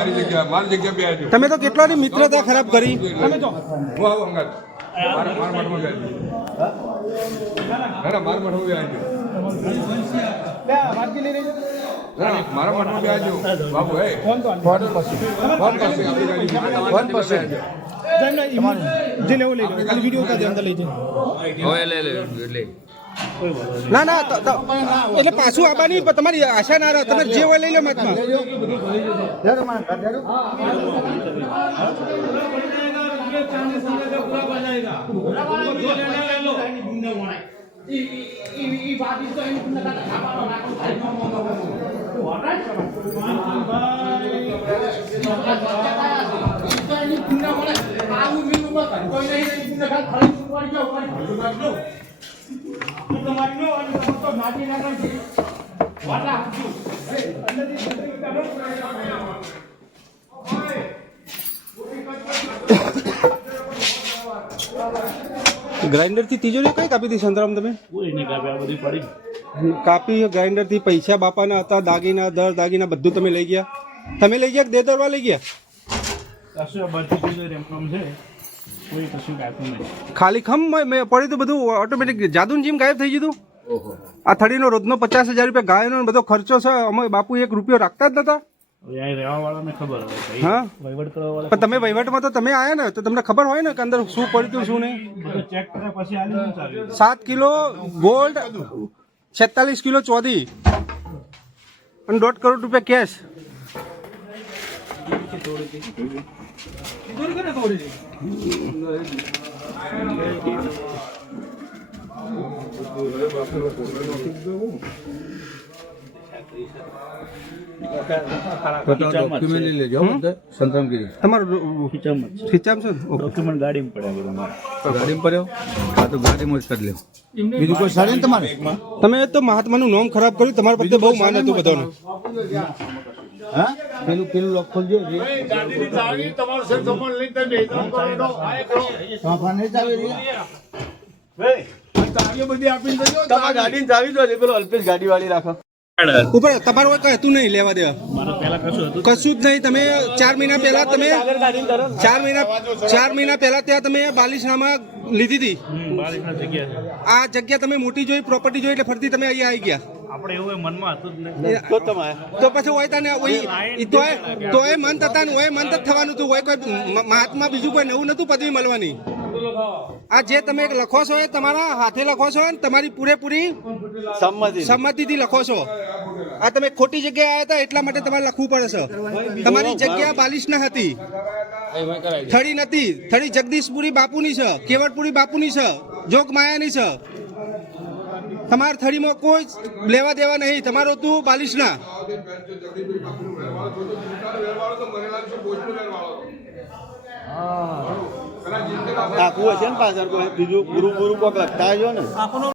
મારી જગ્યા બે તમે તો કેટલાની મિત્રતા ખરાબ કરી. તમે તો હું આવું અંગત માર મઠમાં બે ના માર મઠમાં બે આવજો વાતચીત લઈ રહી મારા મઠમાં બે આવજો બાબુ હે ફોન પછી જે લેવો લઈ લો વિડીયો ઉતાર દે અંદર લઈ જાય લે ના ના એટલે પાછું આવવાની તમારી આશા ના રહે. તમે જે હોય લઈ લો મતમાં. ગ્રાઇન્ડર થી તિજોરી કઈ કાપી હતી સંતરામ તમે? કાપી ગ્રાઇન્ડર થી પૈસા બાપાના હતા, દાગીના દર દાગીના બધું તમે લઈ ગયા. તમે લઈ ગયા કે દેતરવા લઈ ગયા? ખાલી ખમ પડ્યું તો બધું ઓટોમેટિક જાદુ જીમ ગાયબ થઈ ગયું. આ થડીનો રોજનો 50,000 રૂપિયા ગાયનો બધો ખર્ચો છે. અમે બાપુ 1 રૂપિયો રાખતા જ નતા. હા પણ તમે વહીવટમાં તો તમે આયા ને તો તમને ખબર હોય ને કે અંદર શું પડ્યું શું નહીં. 7 કિલો ગોલ્ડ, 46 કિલો ચોધી અને 1.5 કરોડ રૂપિયા કેશ. તમે તો મહાત્માનું નામ ખરાબ કર્યું. તમારા પ્રત્યે બહુ માન હતું બધાનું. પેલું લોક ખોલજો ગાડી ચાવી દો પેલો અલ્પેશ ગાડી વાળી રાખો ઉપર તમારું કોઈ કહેતું નહીં લેવા દેવા કશું જ નહીં. તમે 4 મહિના પહેલા તમે 4 મહિના પહેલા ત્યાં તમે બાલિશનામાં લીધી હતી. આ જગ્યા તમે મોટી જોઈ, પ્રોપર્ટી જોઈ એટલે ફરતી તમે અહીંયા આવી ગયા. આપણે એવું મનમાં હતું જ નહીં તો પછી હોય તને તોય મન થતા ને હોય મન જ થવાનું હતું. હોય કોઈ મહાત્મા બીજું કોઈ નવું નતું પદવી મળવાની. આ જે તમે લખો છો એ તમારા હાથે લખો છો ને તમારી પૂરેપૂરી સંમતિથી લખો છો. આ તમે ખોટી જગ્યાએ આવ્યા હતા એટલા માટે તમારે લખવું પડે છે. તમારી જગ્યા બાલિશના હતી, થડી નથી. થડી જગદીશપુરી બાપુની છે, કેવડપુરી બાપુની છે, જોગ માયાની છે. તમારા થડીમાં કોઈ લેવા દેવા નહીં. તમારું તું બાલિશના. આખું હશે ને પાછળ બીજું પૂરું પૂરું કોક લખતા જો ને.